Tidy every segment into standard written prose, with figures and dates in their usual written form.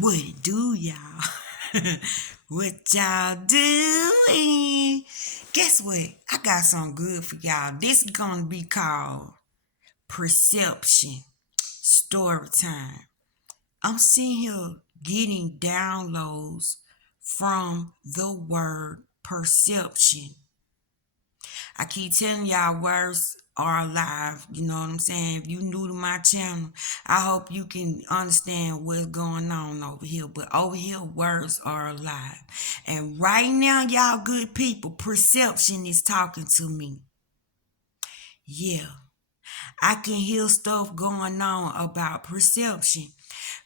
What it do, y'all? What y'all doing? Guess what? I got something good for y'all. This is gonna be called Perception Story Time. I'm sitting here getting downloads from the word perception. I keep telling y'all words are alive. You know what I'm saying? If you new to my channel, I hope you can understand what's going on over here. But over here, words are alive. And right now, y'all good people, perception is talking to me. Yeah, I can hear stuff going on about perception.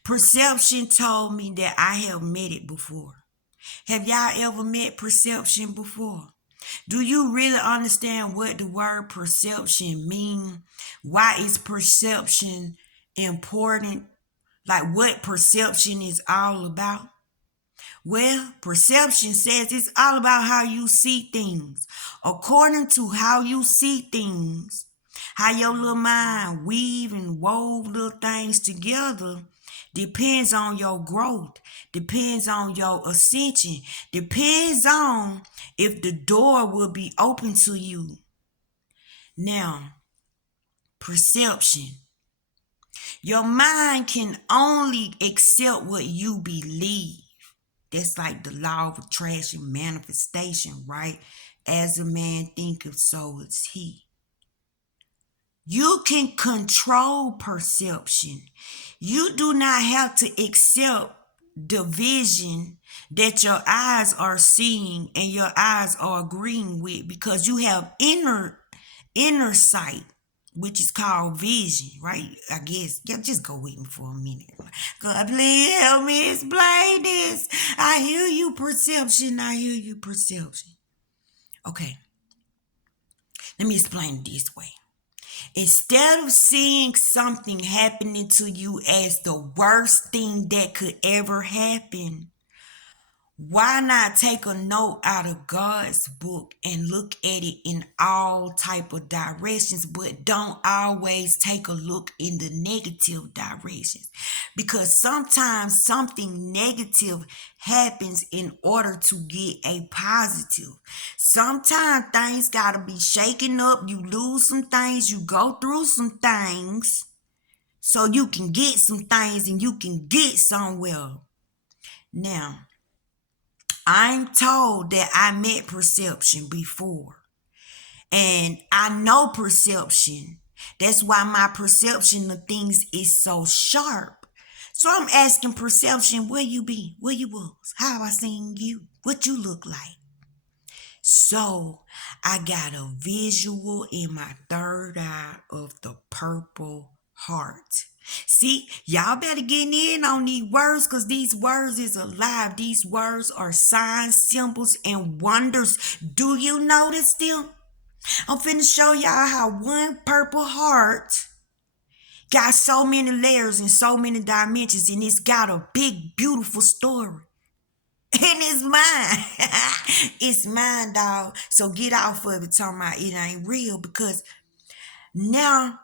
Perception told me that I have met it before. Have y'all ever met perception before? Do you really understand what the word perception means? Why is perception important? Like what perception is all about? Well, perception says it's all about how you see things. According to how you see things, how your little mind weave and wove little things together depends on your growth, depends on your ascension, depends on if the door will be open to you. Now, perception. Your mind can only accept what you believe. That's like the law of attraction manifestation, right? As a man thinketh, so is he. You can control perception. You do not have to accept the vision that your eyes are seeing and your eyes are agreeing with because you have inner sight, which is called vision, right? I guess. Yeah, just go with me for a minute. God, please help me explain this. I hear you, perception. I hear you, perception. Okay, let me explain it this way. Instead of seeing something happening to you as the worst thing that could ever happen, why not take a note out of God's book and look at it in all type of directions, but don't always take a look in the negative directions? Because sometimes something negative happens in order to get a positive. Sometimes things gotta be shaken up. You lose some things, you go through some things so you can get some things and you can get somewhere. Now, I'm told that I met perception before. And I know perception. That's why my perception of things is so sharp. So I'm asking perception, where you be? Where you was? How I seen you? What you look like? So I got a visual in my third eye of the purple heart. See, y'all better get in on these words because these words is alive. These words are signs, symbols, and wonders. Do you notice them? I'm finna show y'all how one purple heart got so many layers and so many dimensions, and it's got a big, beautiful story. And it's mine. It's mine, dog. So get off of it talking about it ain't real because now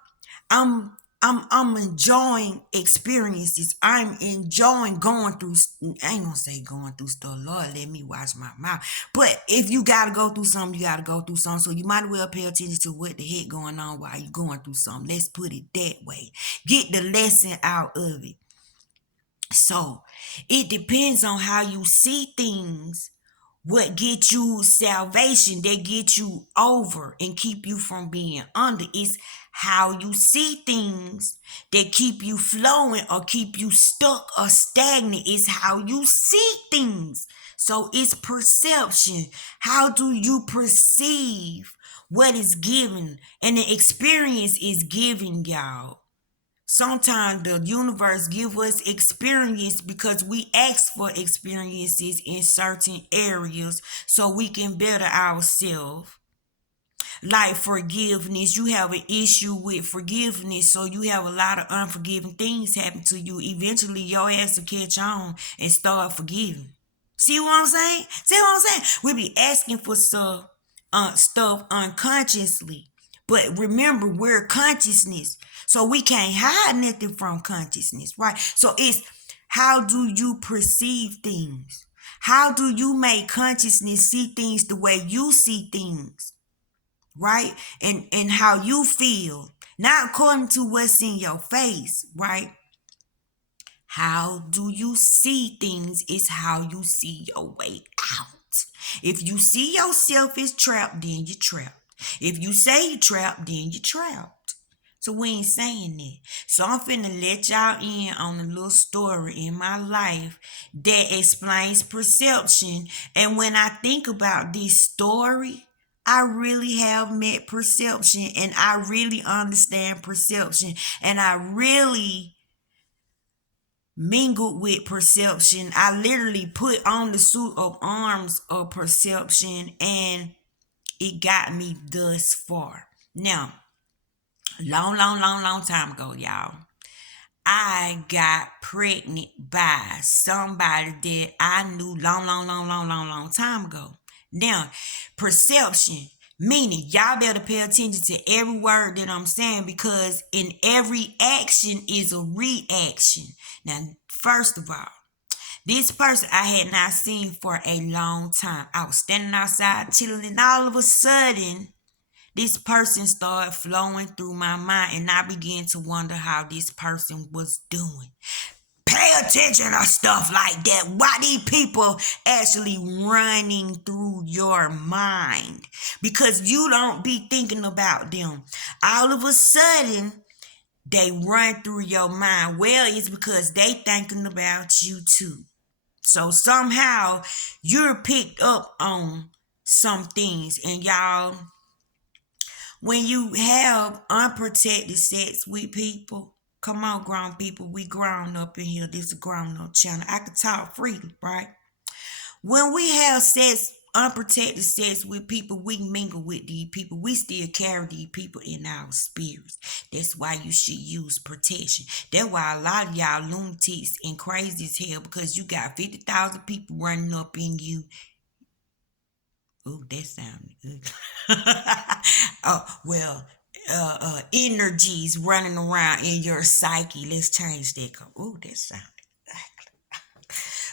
I'm I'm enjoying experiences. I'm enjoying going through. I ain't gonna say going through stuff. Lord, let me watch my mouth. But if you gotta go through something, you gotta go through something. So you might as well pay attention to what the heck going on while you going through something. Let's put it that way. Get the lesson out of it. So it depends on how you see things. What get you salvation, that get you over and keep you from being under, is how you see things that keep you flowing or keep you stuck or stagnant. Is how you see things. So it's perception. How do you perceive what is given? And the experience is given, y'all. Sometimes the universe give us experience because we ask for experiences in certain areas so we can better ourselves. Like forgiveness, you have an issue with forgiveness, so you have a lot of unforgiving things happen to you. Eventually, your ass will catch on and start forgiving. See what I'm saying? See what I'm saying? We be asking for stuff unconsciously. But remember, we're consciousness. So we can't hide nothing from consciousness, right? So it's How do you perceive things? How do you make consciousness see things the way you see things? Right? And how you feel. Not according to what's in your face, right? How do you see things is how you see your way out. If you see yourself as trapped, then you're trapped. If you say you're trapped, then you're trapped. So we ain't saying that. So I'm finna let y'all in on a little story in my life that explains perception. And when I think about this story, I really have met perception and I really understand perception and I really mingled with perception. I literally put on the suit of arms of perception and it got me thus far. Now, long time ago, y'all, I got pregnant by somebody that I knew long time ago. Now, perception, meaning y'all better pay attention to every word that I'm saying because in every action is a reaction. Now, first of all, this person I had not seen for a long time. I was standing outside chilling and all of a sudden, this person started flowing through my mind and I began to wonder how this person was doing. Pay attention to stuff like that. Why these people actually running through your mind? Because you don't be thinking about them. All of a sudden, they run through your mind. Well, it's because they thinking about you too. So somehow you're picked up on some things. And y'all, when you have unprotected sex with people, come on, grown people, we grown up in here. This is a grown up channel. I can talk freely, right? When we have sex, unprotected sex with people, we mingle with these people. We still carry these people in our spirits. That's why you should use protection. That's why a lot of y'all lunatics and crazy as hell because you got 50,000 people running up in you. Oh, that sounded good. Oh, well, energies running around in your psyche. Let's change that. Oh, that sounded good.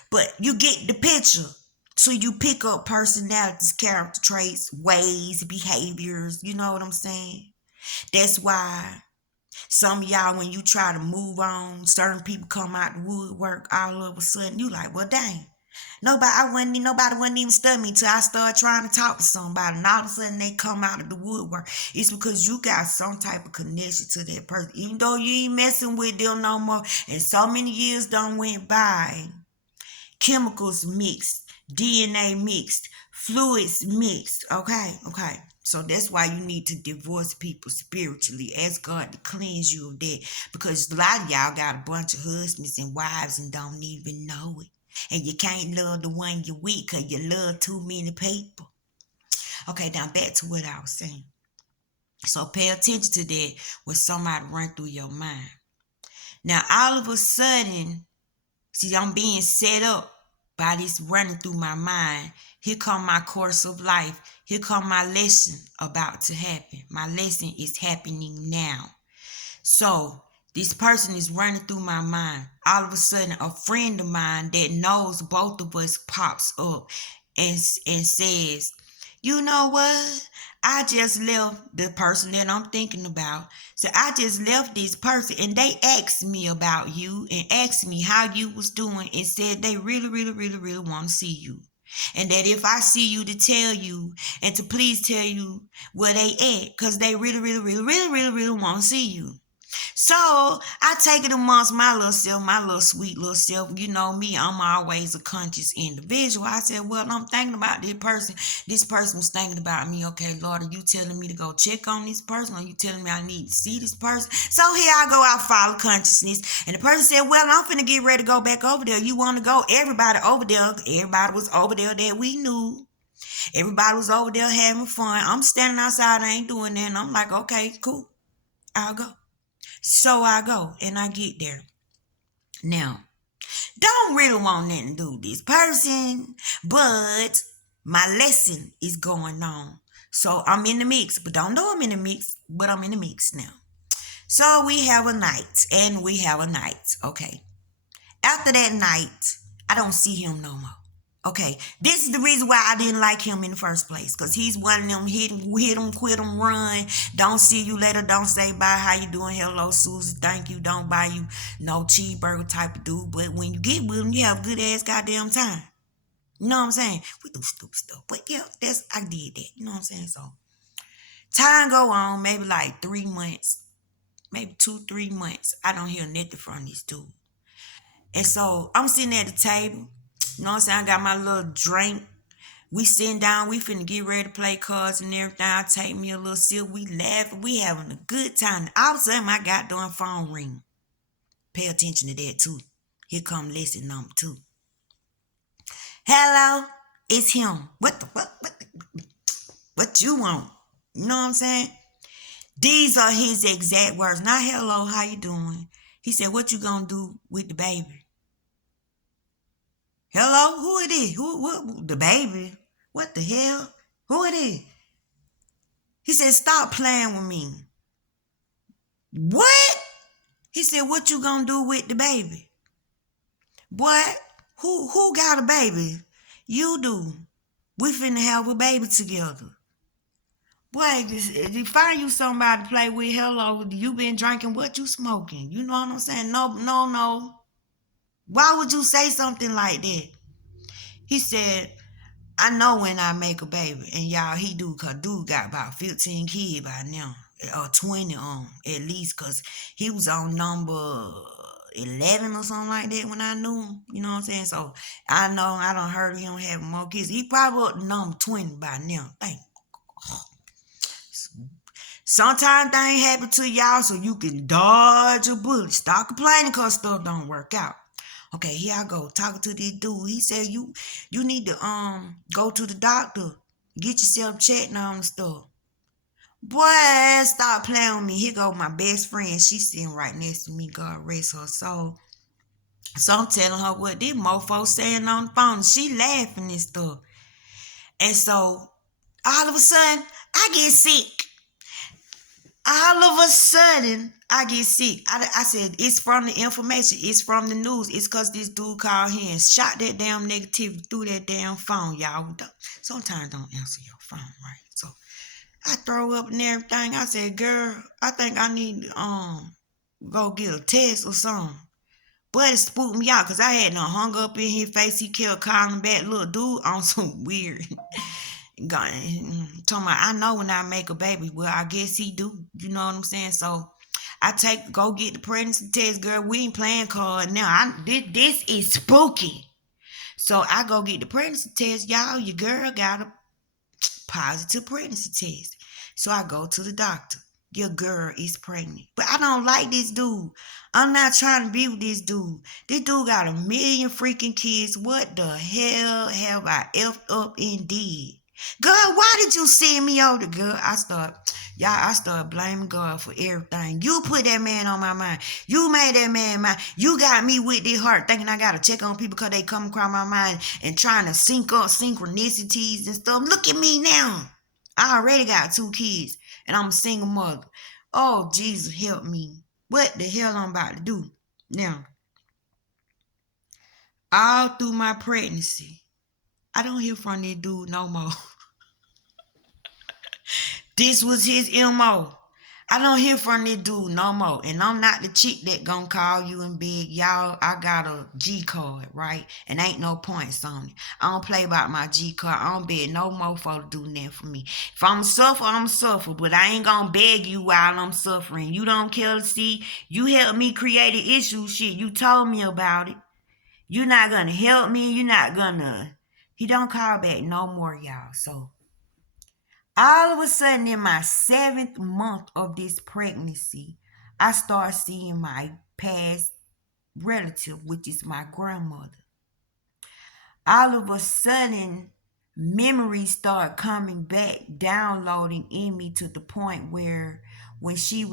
But you get the picture. So you pick up personalities, character traits, ways, behaviors. You know what I'm saying? That's why some of y'all, when you try to move on, certain people come out the woodwork all of a sudden. You like, well, dang. Nobody wouldn't even study me till I started trying to talk to somebody. And all of a sudden they come out of the woodwork. It's because you got some type of connection to that person. Even though you ain't messing with them no more. And so many years done went by. Chemicals mixed. DNA mixed. Fluids mixed. Okay. So that's why you need to divorce people spiritually. Ask God to cleanse you of that. Because a lot of y'all got a bunch of husbands and wives and don't even know it. And you can't love the one you're with because you love too many people. Okay, now back to what I was saying. So pay attention to that when somebody run through your mind. Now, all of a sudden, see, I'm being set up by this running through my mind. Here come my course of life. Here come my lesson about to happen. My lesson is happening now. So, this person is running through my mind. All of a sudden, a friend of mine that knows both of us pops up and says, you know what? I just left the person that I'm thinking about. So I just left this person and they asked me about you and asked me how you was doing and said they really want to see you. And that if I see you to tell you and to please tell you where they at because they really want to see you. So I take it amongst my little self, my little sweet little self. You know me, I'm always a conscious individual. I said, well, I'm thinking about this person. This person was thinking about me. Okay, Lord, are you telling me to go check on this person? Are you telling me I need to see this person? So here I go, I follow consciousness. And the person said, well, I'm finna get ready to go back over there. You want to go? Everybody over there. Everybody was over there that we knew. Everybody was over there having fun. I'm standing outside. I ain't doing that. And I'm like, okay, cool. I'll go. So I go and I get there. Now, don't really want nothing to do with this person, but my lesson is going on. So I'm in the mix, but don't know I'm in the mix, but I'm in the mix now. So we have a night, okay. After that night, I don't see him no more. Okay, this is the reason why I didn't like him in the first place. Because he's one of them hit him, quit him, run. Don't see you later. Don't say bye. How you doing? Hello, Susie. Thank you. Don't buy you no cheeseburger type of dude. But when you get with him, you have good ass goddamn time. You know what I'm saying? We do stupid stuff. But yeah, I did that. You know what I'm saying? So time go on, maybe like 3 months, maybe 2, 3 months. I don't hear nothing from this dude. And so I'm sitting at the table. You know what I'm saying? I got my little drink. We sitting down, we finna get ready to play cards and everything. I take me a little sip. We laughing, we having a good time. All of a sudden, my goddamn phone ring. Pay attention to that too. Here come lesson number 2. Hello, it's him. What you want? You know what I'm saying? These are his exact words. Not hello, how you doing? He said, what you gonna do with the baby? Hello, who it is? What the baby? What the hell? Who it is? He said, stop playing with me. What? He said, what you gonna do with the baby? Boy, who got a baby? You do. We finna have a baby together. Boy, you find you somebody to play with. Hello, you been drinking, what you smoking? You know what I'm saying? No. Why would you say something like that? He said, I know when I make a baby. And y'all, he do, cause dude got about 15 kids by now. Or 20 at least, cause he was on number 11 or something like that when I knew him. You know what I'm saying? So I know I done heard him having more kids. He probably up to number 20 by now. Thank. Sometimes things happen to y'all so you can dodge a bullet. Stop complaining cause stuff don't work out. Okay, here I go talking to this dude. He said you need to go to the doctor, get yourself checked on and stuff. Boy, stop playing with me. Here go my best friend. She's sitting right next to me. God rest her soul. So I'm telling her what this mofo saying on the phone. She laughing and stuff. And so all of a sudden, I get sick. All of a sudden, I get sick. I said, it's from the information. It's from the news. It's because this dude called here and shot that damn negativity through that damn phone, y'all. Sometimes don't answer your phone, right? So I throw up and everything. I said, girl, I think I need to go get a test or something. But it spooked me out because I had no hung up in his face. He kept calling back, little dude, on some weird. Talking about, I know when I make a baby. Well, I guess he do. You know what I'm saying? So I go get the pregnancy test, girl. We ain't playing card now. This is spooky. So I go get the pregnancy test, y'all. Your girl got a positive pregnancy test. So I go to the doctor. Your girl is pregnant. But I don't like this dude. I'm not trying to be with this dude. This dude got 1,000,000 freaking kids. What the hell have I effed up and did? God, why did you send me over, girl? I start blaming God for everything. You put that man on my mind. You made that man mine. You got me with this heart thinking I got to check on people because they come across my mind and trying to sync up synchronicities and stuff. Look at me now. I already got 2 kids and I'm a single mother. Oh, Jesus, help me. What the hell I'm about to do? Now, all through my pregnancy, I don't hear from this dude no more. This was his MO. I don't hear from this dude no more. And I'm not the chick that gonna call you and beg, y'all, I got a G card, right? And ain't no points on it. I don't play about my G card. I don't beg no mofo to do nothing for me. If I'm suffer, I'm suffer. But I ain't gonna beg you while I'm suffering. You don't care to see. You helped me create an issue, shit. You told me about it. You're not gonna help me. You're not gonna. He don't call back no more, y'all. So all of a sudden, in my 7th month of this pregnancy, I start seeing my past relative, which is my grandmother. All of a sudden, memories start coming back, downloading in me to the point where when she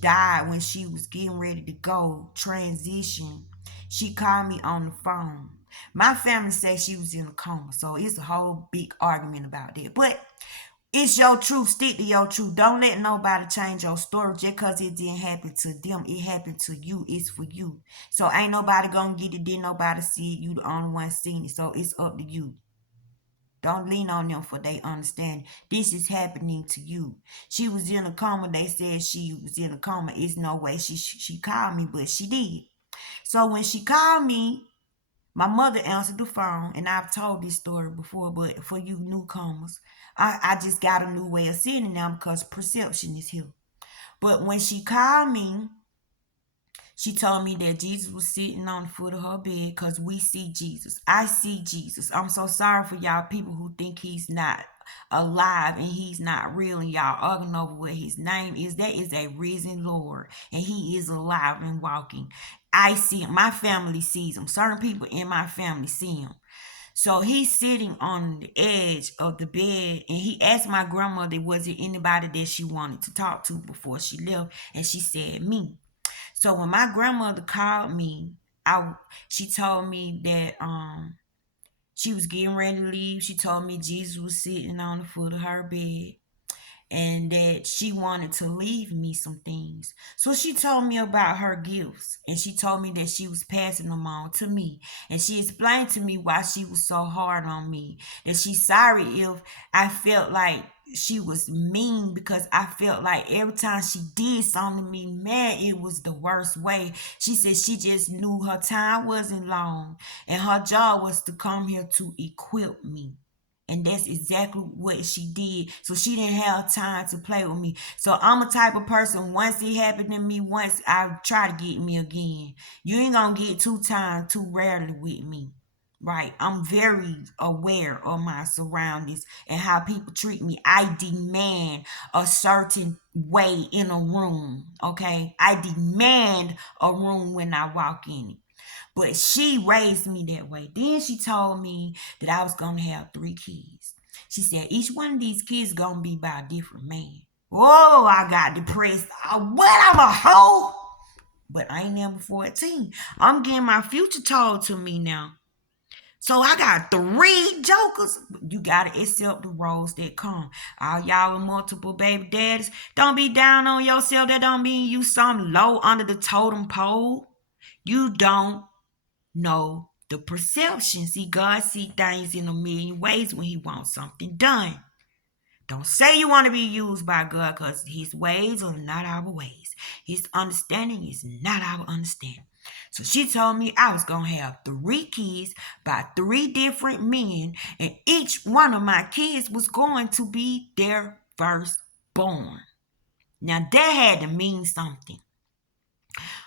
died, when she was getting ready to go transition, she called me on the phone. My family says she was in a coma, so it's a whole big argument about that. But It's your truth. Stick to your truth. Don't let nobody change your story just because it didn't happen to them. It happened to you. It's for you. So ain't nobody gonna get it. Didn't nobody see it. You the only one seeing it. So it's up to you. Don't lean on them for they understand. This is happening to you. She was in a coma. They said she was in a coma. It's no way she called me, but she did. So when she called me, my mother answered the phone, and I've told this story before, but for you newcomers, I just got a new way of seeing it now because perception is here. But when she called me, she told me that Jesus was sitting on the foot of her bed because we see Jesus. I see Jesus. I'm so sorry for y'all people who think he's not alive and he's not real and y'all arguing over what his name is. That is a risen Lord and he is alive and walking. I see him. My family sees him. Certain people in my family see him. So he's sitting on the edge of the bed and he asked my grandmother, was there anybody that she wanted to talk to before she left? And she said, me. So when my grandmother called me, she told me that she was getting ready to leave. She told me Jesus was sitting on the foot of her bed and that she wanted to leave me some things. So she told me about her gifts and she told me that she was passing them on to me. And she explained to me why she was so hard on me. That she's sorry if I felt like she was mean because I felt like every time she did something to me, man, it was the worst way. She said she just knew her time wasn't long and her job was to come here to equip me. And that's exactly what she did. So she didn't have time to play with me. So I'm a type of person, once it happened to me, once I try to get me again. You ain't gonna get two times too rarely with me. Right. I'm very aware of my surroundings and how people treat me. I demand a certain way in a room. Okay. I demand a room when I walk in it. But she raised me that way. Then she told me that I was gonna have 3 kids. She said each one of these kids gonna be by a different man. Oh, I got depressed. What? I'm a hoe. But I ain't never 14. I'm getting my future told to me now. So I got 3 jokers. You gotta accept the roles that come. All y'all with multiple baby daddies, don't be down on yourself. That don't mean you some low under the totem pole. You don't know the perception. See, God see things in a million ways when he wants something done. Don't say you want to be used by God because his ways are not our ways. His understanding is not our understanding. So she told me I was going to have 3 kids by 3 different men, and each one of my kids was going to be their firstborn. Now that had to mean something.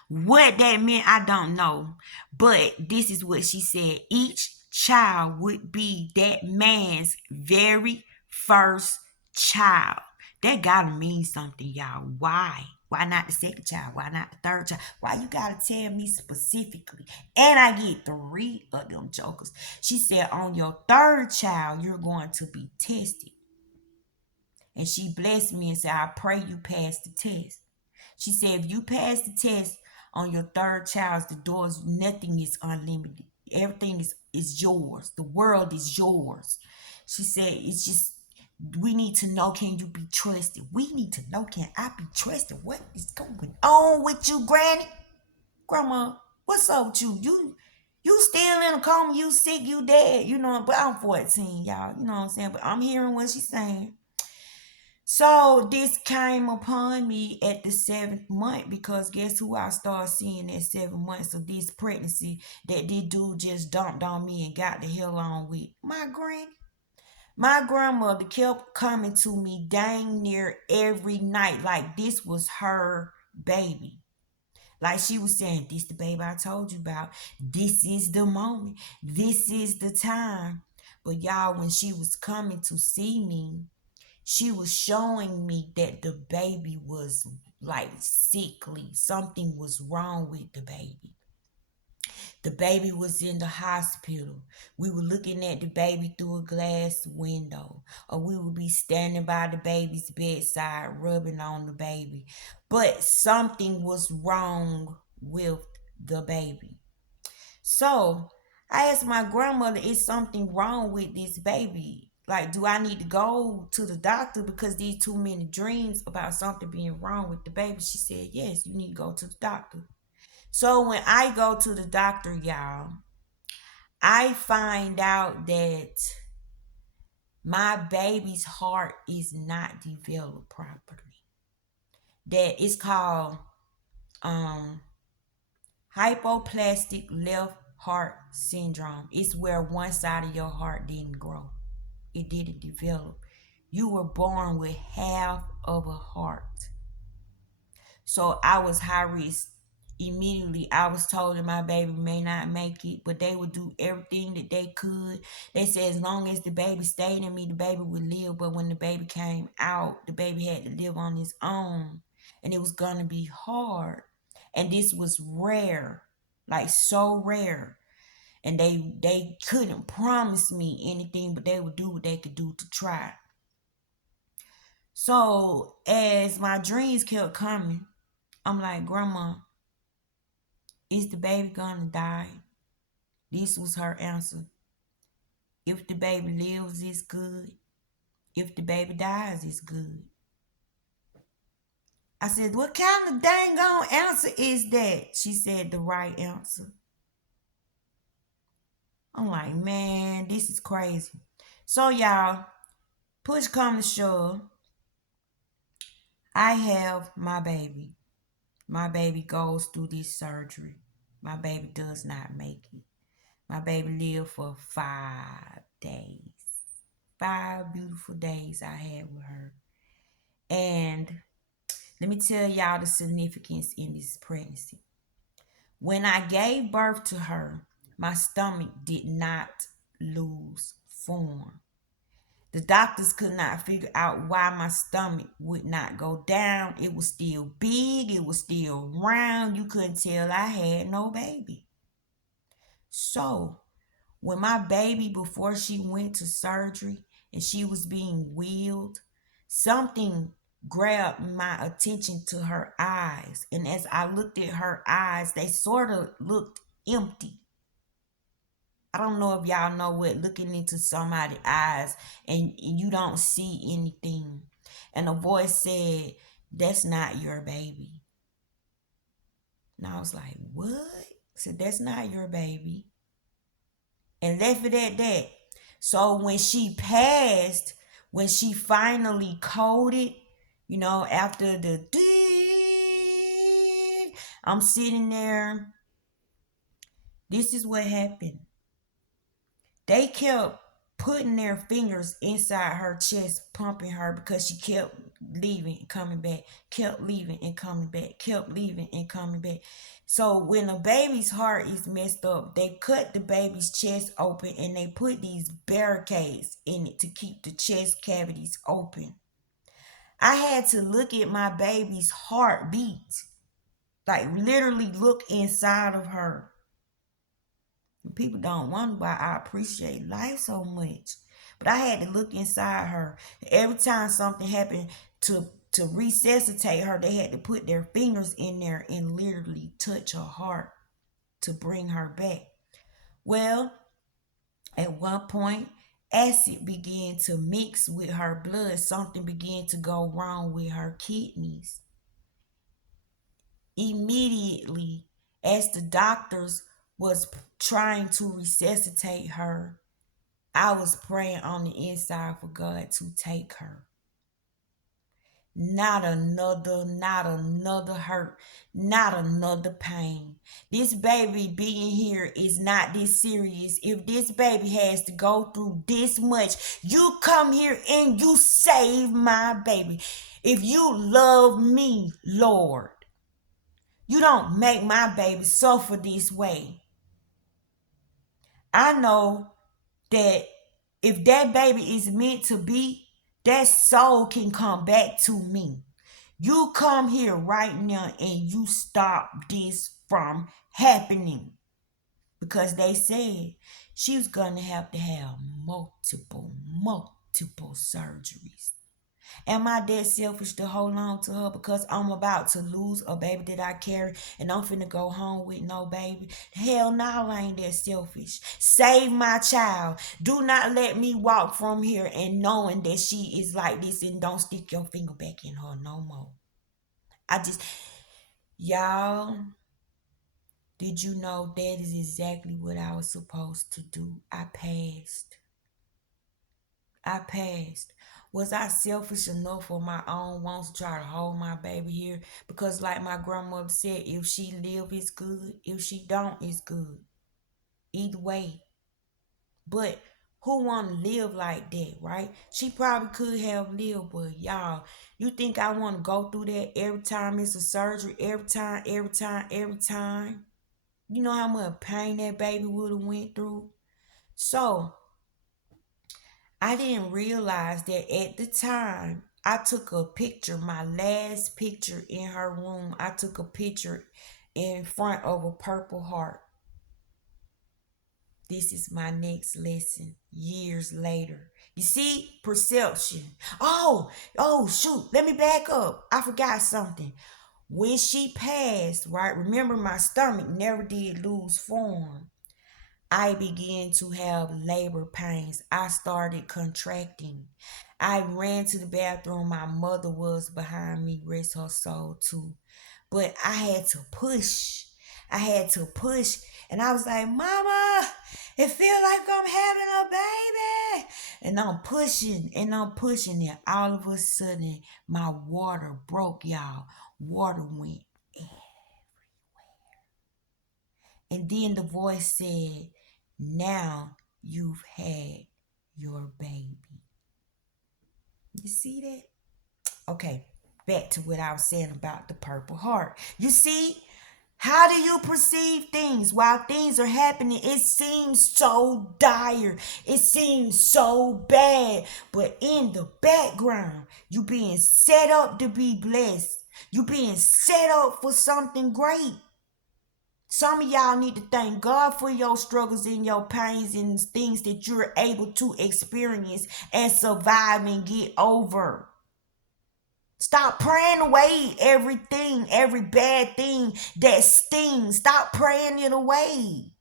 What that meant, I don't know. But this is what she said. Each child would be that man's very first child. That gotta mean something, y'all. Why? Why not the second child? Why not the third child? Why you gotta tell me specifically? And I get 3 of them jokers. She said, on your third child, you're going to be tested. And she blessed me and said, I pray you pass the test. She said, if you pass the test on your third child, the doors, nothing is unlimited. Everything is yours. The world is yours. She said, it's just, we need to know, can you be trusted? We need to know, can I be trusted? What is going on with you, Granny? Grandma, what's up with you? You still in a coma, you sick, you dead, you know, but I'm 14, y'all. You know what I'm saying? But I'm hearing what she's saying. So this came upon me at the 7th month because guess who I started seeing at 7 months of this pregnancy that this dude just dumped on me and got the hell on with? My granny. My grandmother kept coming to me dang near every night like this was her baby. Like she was saying, this the baby I told you about. This is the moment. This is the time. But y'all, when she was coming to see me, she was showing me that the baby was like sickly. Something was wrong with the baby. The baby was in the hospital. We were looking at the baby through a glass window, or we would be standing by the baby's bedside rubbing on the baby. But something was wrong with the baby. So I asked my grandmother, is something wrong with this baby? Like, do I need to go to the doctor because these too many dreams about something being wrong with the baby? She said, yes, you need to go to the doctor. So when I go to the doctor, y'all, I find out that my baby's heart is not developed properly. That it's called um hypoplastic left heart syndrome. It's where one side of your heart didn't grow. It didn't develop. You were born with half of a heart. So I was high risk. Immediately, I was told that my baby may not make it, but they would do everything that they could. They said as long as the baby stayed in me, the baby would live. But when the baby came out, the baby had to live on his own, and it was gonna be hard. And this was rare, like so rare. And they couldn't promise me anything, but they would do what they could do to try. So as my dreams kept coming, I'm like, Grandma, is the baby gonna die? This was her answer. If the baby lives, it's good. If the baby dies, it's good. I said, what kind of dang on answer is that? She said, the right answer. I'm like, man, this is crazy. So, y'all, push come to shove, I have my baby. My baby goes through this surgery. My baby does not make it. My baby lived for 5 days. 5 beautiful days I had with her. And let me tell y'all the significance in this pregnancy. When I gave birth to her, my stomach did not lose form. The doctors could not figure out why my stomach would not go down. It was still big, it was still round. You couldn't tell I had no baby. So, when my baby, before she went to surgery and she was being wheeled, something grabbed my attention to her eyes. And as I looked at her eyes, they sort of looked empty. I don't know if y'all know what looking into somebody's eyes and you don't see anything. And a voice said, that's not your baby. And I was like, what? I said, that's not your baby. And left it at that. So when she passed, when she finally coded, after the I'm sitting there. This is what happened. They kept putting their fingers inside her chest, pumping her because she kept leaving and coming back, kept leaving and coming back, kept leaving and coming back. So when a baby's heart is messed up, they cut the baby's chest open and they put these barricades in it to keep the chest cavities open. I had to look at my baby's heartbeat, like literally look inside of her. People don't wonder why I appreciate life so much. But I had to look inside her. Every time something happened to resuscitate her, they had to put their fingers in there and literally touch her heart to bring her back. Well, at one point, acid began to mix with her blood. Something began to go wrong with her kidneys. Immediately, as the doctors was trying to resuscitate her, I was praying on the inside for God to take her. Not another hurt, not another pain. This baby being here is not this serious. If this baby has to go through this much, you come here and you save my baby. If you love me, Lord, you don't make my baby suffer this way. I know that if that baby is meant to be, that soul can come back to me. You come here right now and you stop this from happening. Because they said she was going to have multiple surgeries. Am I that selfish to hold on to her because I'm about to lose a baby that I carry and I'm finna go home with no baby? Hell no, I ain't that selfish. Save my child. Do not let me walk from here and knowing that she is like this, and don't stick your finger back in her no more. I just, y'all, did you know that is exactly what I was supposed to do? I passed. I passed. Was I selfish enough for my own wants to try to hold my baby here? Because like my grandmother said, if she live, it's good. If she don't, it's good. Either way. But who want to live like that, right? She probably could have lived, but y'all, you think I want to go through that every time it's a surgery? Every time, every time, every time? You know how much pain that baby would have went through? So, I didn't realize that at the time I took a picture, my last picture in her room. I took a picture in front of a Purple Heart. This is my next lesson years later. You see, perception. Oh, shoot. Let me back up. I forgot something. When she passed, right? Remember, my stomach never did lose form. I began to have labor pains. I started contracting. I ran to the bathroom. My mother was behind me, rest her soul too. But I had to push. I had to push. And I was like, Mama, it feels like I'm having a baby. And I'm pushing and I'm pushing. And all of a sudden, my water broke, y'all. Water went. And then the voice said, now you've had your baby. You see that? Okay, back to what I was saying about the Purple Heart. You see, how do you perceive things while things are happening? It seems so dire. It seems so bad. But in the background, you being set up to be blessed. You being set up for something great. Some of y'all need to thank God for your struggles and your pains and things that you're able to experience and survive and get over. Stop praying away everything, every bad thing that stings. Stop praying it away.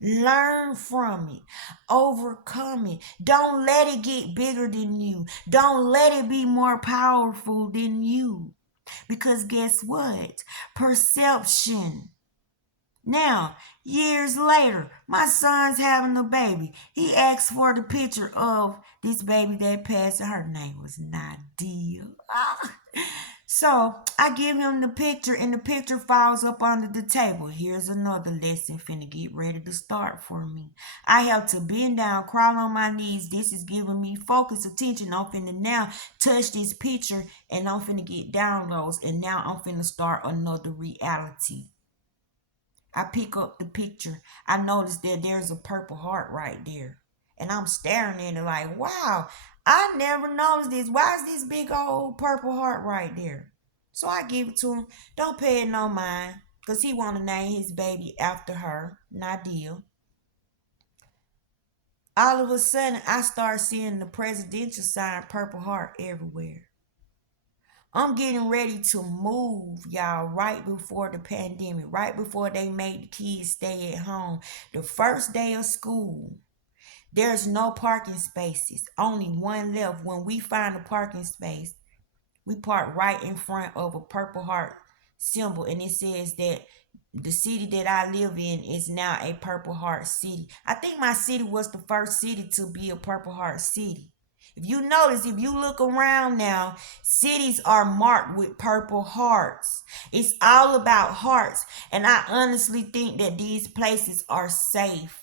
Learn from it. Overcome it. Don't let it get bigger than you. Don't let it be more powerful than you. Because guess what? Perception. Now, years later, my son's having a baby. He asked for the picture of this baby that passed. Her name was Nadia. So I give him the picture, and the picture falls up under the table. Here's another lesson finna get ready to start for me. I have to bend down, crawl on my knees. This is giving me focus, attention. I'm finna now touch this picture, and I'm finna get downloads, and now I'm finna start another reality. I pick up the picture. I notice that there's a Purple Heart right there. And I'm staring at it like, wow, I never noticed this. Why is this big old Purple Heart right there? So I give it to him. Don't pay it no mind. Because he want to name his baby after her, Nadia. All of a sudden, I start seeing the presidential sign Purple Heart everywhere. I'm getting ready to move, y'all, right before the pandemic, right before they made the kids stay at home. The first day of school, there's no parking spaces, only one left. When we find a parking space, we park right in front of a Purple Heart symbol, and it says that the city that I live in is now a Purple Heart city. I think my city was the first city to be a Purple Heart city. If you notice, if you look around now, cities are marked with Purple Hearts. It's all about hearts. And I honestly think that these places are safe.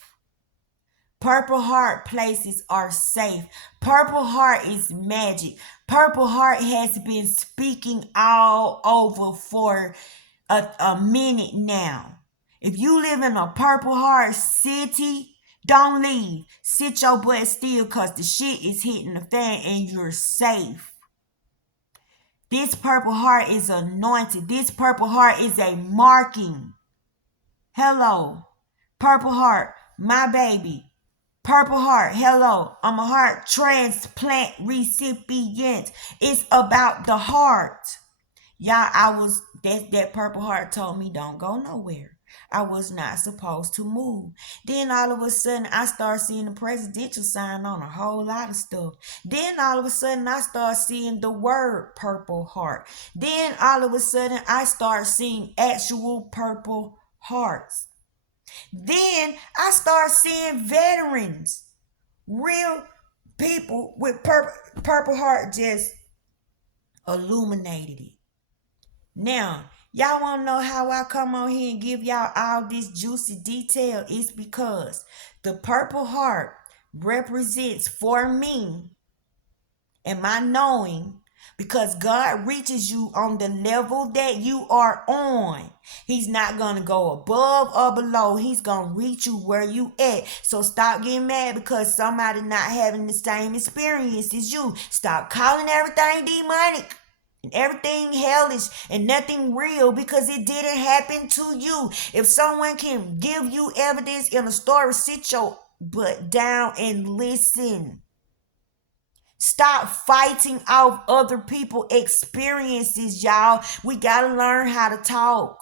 Purple Heart places are safe. Purple Heart is magic. Purple Heart has been speaking all over for a minute now. If you live in a Purple Heart city, don't leave. Sit your butt still because the shit is hitting the fan and you're safe. This Purple Heart is anointed. This Purple Heart is a marking. Hello, Purple Heart, my baby. Purple Heart, hello. I'm a heart transplant recipient. It's about the heart. Y'all, that Purple Heart told me don't go nowhere. I was not supposed to move. Then all of a sudden, I start seeing the presidential sign on a whole lot of stuff. Then all of a sudden, I start seeing the word Purple Heart. Then all of a sudden, I start seeing actual Purple Hearts. Then I start seeing veterans, real people with Purple Heart just illuminated it. Now, y'all want to know how I come on here and give y'all all this juicy detail? It's because the Purple Heart represents for me and my knowing, because God reaches you on the level that you are on. He's not going to go above or below. He's going to reach you where you at. So stop getting mad because somebody not having the same experience as you. Stop calling everything demonic and everything hellish and nothing real because it didn't happen to you. If someone can give you evidence in a story, sit your butt down and listen. Stop fighting off other people's experiences, y'all. We gotta learn how to talk.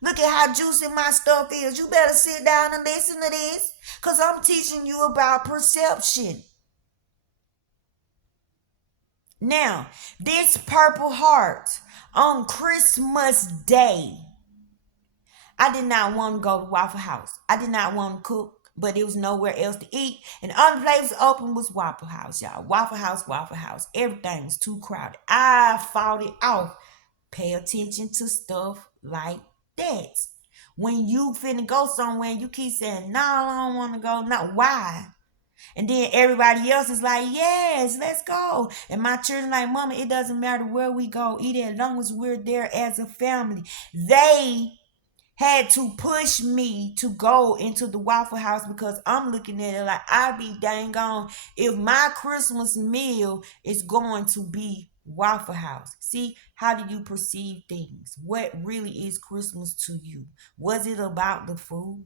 Look at how juicy my stuff is. You better sit down and listen to this, because I'm teaching you about perception. Now, this Purple Heart on Christmas Day, I did not want to go to Waffle House. I did not want to cook, but there was nowhere else to eat. And the only place open was Waffle House, y'all. Waffle House, Waffle House. Everything was too crowded. I fought it off. Pay attention to stuff like that. When you finna go somewhere and you keep saying, no, I don't want to go. No, why? And then everybody else is like, yes, let's go. And my children like, Mama, it doesn't matter where we go, either as long as we're there as a family. They had to push me to go into the Waffle House because I'm looking at it like I be dang on if my Christmas meal is going to be Waffle House. See, how do you perceive things? What really is Christmas to you? Was it about the food?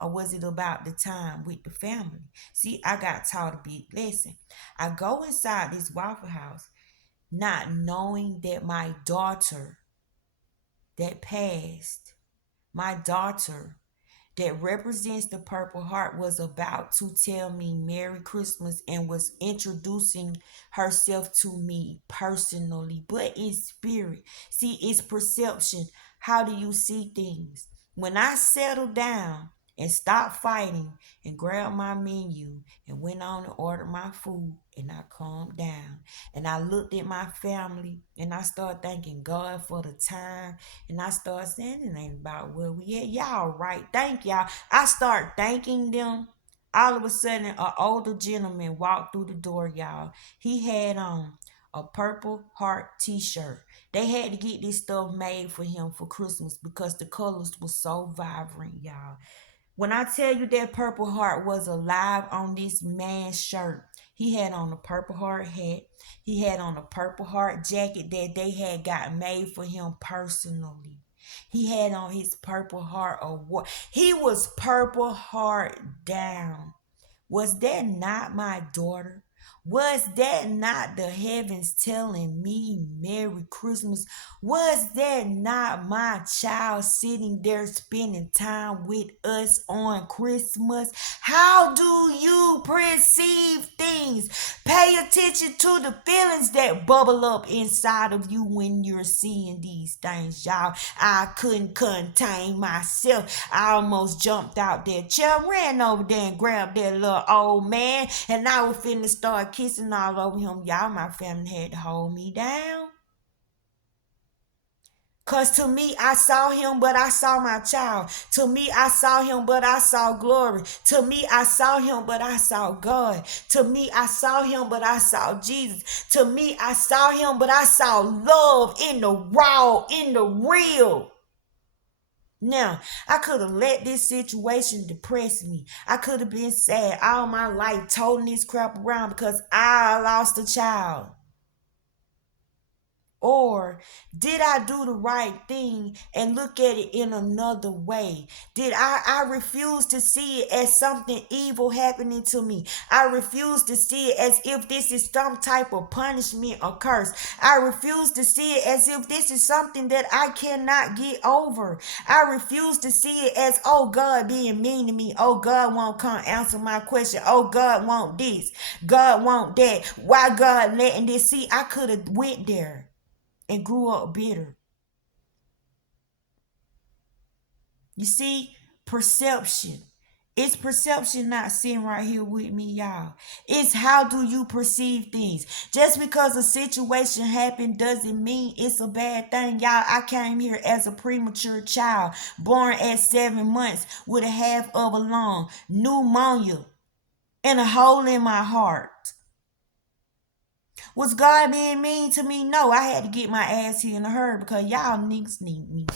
Or was it about the time with the family? See, I got taught a big lesson. I go inside this Waffle House not knowing that my daughter that passed, my daughter that represents the Purple Heart, was about to tell me Merry Christmas and was introducing herself to me personally, but in spirit. See, it's perception. How do you see things? When I settle down and stopped fighting and grabbed my menu and went on and ordered my food and I calmed down and I looked at my family and I started thanking God for the time and I started saying it ain't about where we at. Y'all right. Thank y'all. I start thanking them. All of a sudden, an older gentleman walked through the door, y'all. He had on a Purple Heart t-shirt. They had to get this stuff made for him for Christmas because the colors were so vibrant, y'all. When I tell you that Purple Heart was alive on this man's shirt, he had on a Purple Heart hat. He had on a Purple Heart jacket that they had got made for him personally. He had on his Purple Heart award. He was Purple Heart down. Was that not my daughter? Was that not the heavens telling me Merry Christmas? Was that not my child sitting there spending time with us on Christmas? How do you perceive things? Pay attention to the feelings that bubble up inside of you when you're seeing these things, y'all. I couldn't contain myself. I almost jumped out that chair, ran over there and grabbed that little old man, and I was finna start kissing all over him. Y'all, my family had to hold me down. Because to me, I saw him, but I saw my child. To me, I saw him, but I saw glory. To me, I saw him, but I saw God. To me, I saw him, but I saw Jesus. To me, I saw him, but I saw love in the raw, in the real. Now, I could have let this situation depress me. I could have been sad all my life, toting this crap around because I lost a child. Or did I do the right thing and look at it in another way? Did I refuse to see it as something evil happening to me? I refuse to see it as if this is some type of punishment or curse. I refuse to see it as if this is something that I cannot get over. I refuse to see it as, oh, God being mean to me. Oh, God won't come answer my question. Oh, God won't this. God won't that. Why God letting this? See, I could have went there and grew up bitter. You see, perception. It's perception not sitting right here with me, y'all. It's how do you perceive things. Just because a situation happened doesn't mean it's a bad thing. Y'all, I came here as a premature child, born at 7 months with a half of a lung, pneumonia, and a hole in my heart. Was God being mean to me? No, I had to get my ass here in a hurry because y'all niggas need me.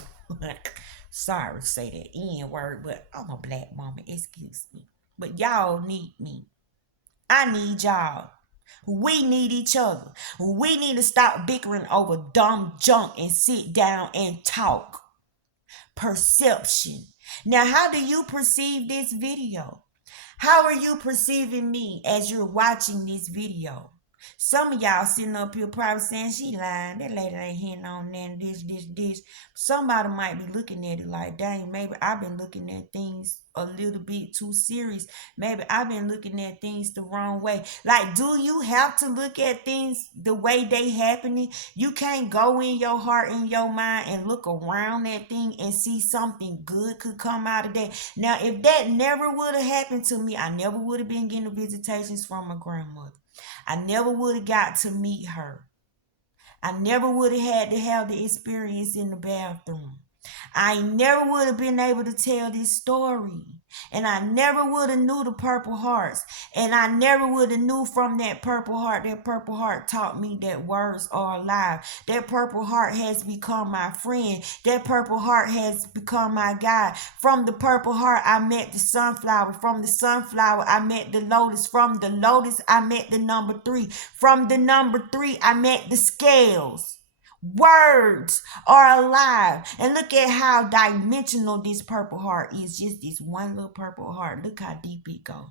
Sorry to say that N word, but I'm a black woman. Excuse me. But y'all need me. I need y'all. We need each other. We need to stop bickering over dumb junk and sit down and talk. Perception. Now, how do you perceive this video? How are you perceiving me as you're watching this video? Some of y'all sitting up here probably saying she lying. That lady ain't hitting on that, this. Somebody might be looking at it like, dang, maybe I've been looking at things a little bit too serious. Maybe I've been looking at things the wrong way. Like, do you have to look at things the way they happening? You can't go in your heart and your mind and look around that thing and see something good could come out of that. Now, if that never would have happened to me, I never would have been getting visitations from my grandmother. I never would have got to meet her. I never would have had to have the experience in the bathroom. I never would have been able to tell this story. And I never would have knew the Purple Hearts. And I never would have knew from that Purple Heart taught me that words are alive. That Purple Heart has become my friend. That Purple Heart has become my guide. From the Purple Heart, I met the sunflower. From the sunflower, I met the lotus. From the lotus, I met the number 3. From the number 3, I met the scales. Words are alive. And look at how dimensional this Purple Heart is. Just this one little Purple Heart. Look how deep it go.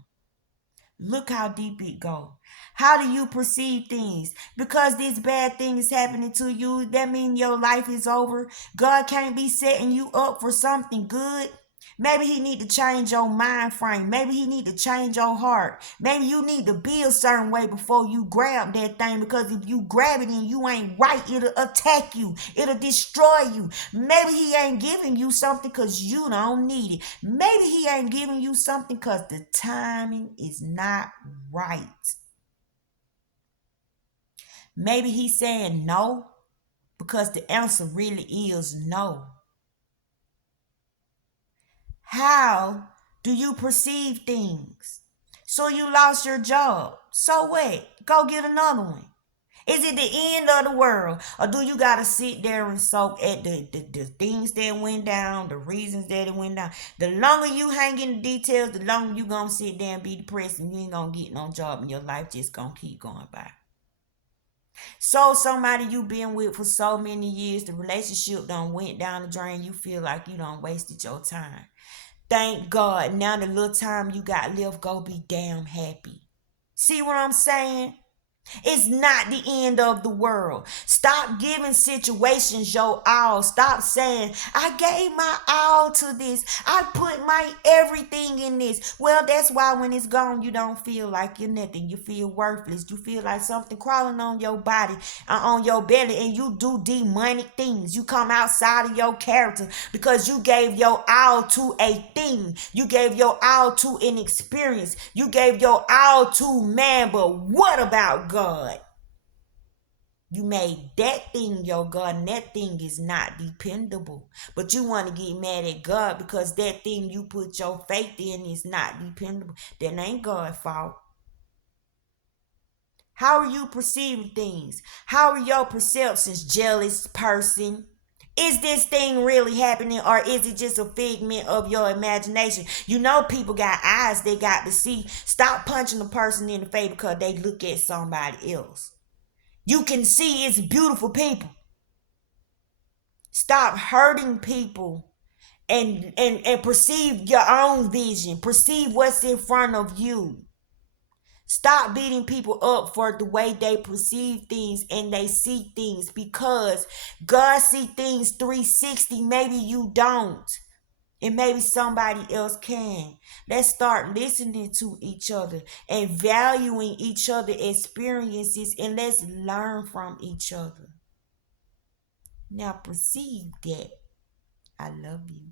Look how deep it go. How do you perceive things? Because this bad thing is happening to you, that means your life is over. God can't be setting you up for something good. Maybe he need to change your mind frame. Maybe he need to change your heart. Maybe you need to be a certain way before you grab that thing, because if you grab it and you ain't right, it'll attack you. It'll destroy you. Maybe he ain't giving you something because you don't need it. Maybe he ain't giving you something because the timing is not right. Maybe he's saying no because the answer really is no. How do you perceive things? So you lost your job. So what? Go get another one. Is it the end of the world? Or do you got to sit there and soak at the things that went down, the reasons that it went down? The longer you hang in the details, the longer you going to sit there and be depressed, and you ain't going to get no job, and your life just going to keep going by. So somebody you been with for so many years, the relationship done went down the drain. You feel like you done wasted your time. Thank God, now the little time you got left, go be damn happy. See what I'm saying? It's not the end of the world. Stop giving situations your all. Stop saying, I gave my all to this. I put my everything in this. Well, that's why when it's gone, you don't feel like you're nothing. You feel worthless. You feel like something crawling on your body, on your belly, and you do demonic things. You come outside of your character because you gave your all to a thing. You gave your all to an experience. You gave your all to man, but what about God? You made that thing your God, and that thing is not dependable. But you want to get mad at God because that thing you put your faith in is not dependable. That ain't God's fault. How are you perceiving things? How are your perceptions, jealous person? Is this thing really happening, or is it just a figment of your imagination? You know people got eyes they got to see. Stop punching a person in the face because they look at somebody else. You can see it's beautiful people. Stop hurting people and perceive your own vision. Perceive what's in front of you. Stop beating people up for the way they perceive things and they see things, because God see things 360. Maybe you don't. And maybe somebody else can. Let's start listening to each other and valuing each other's experiences, and let's learn from each other. Now perceive that. I love you.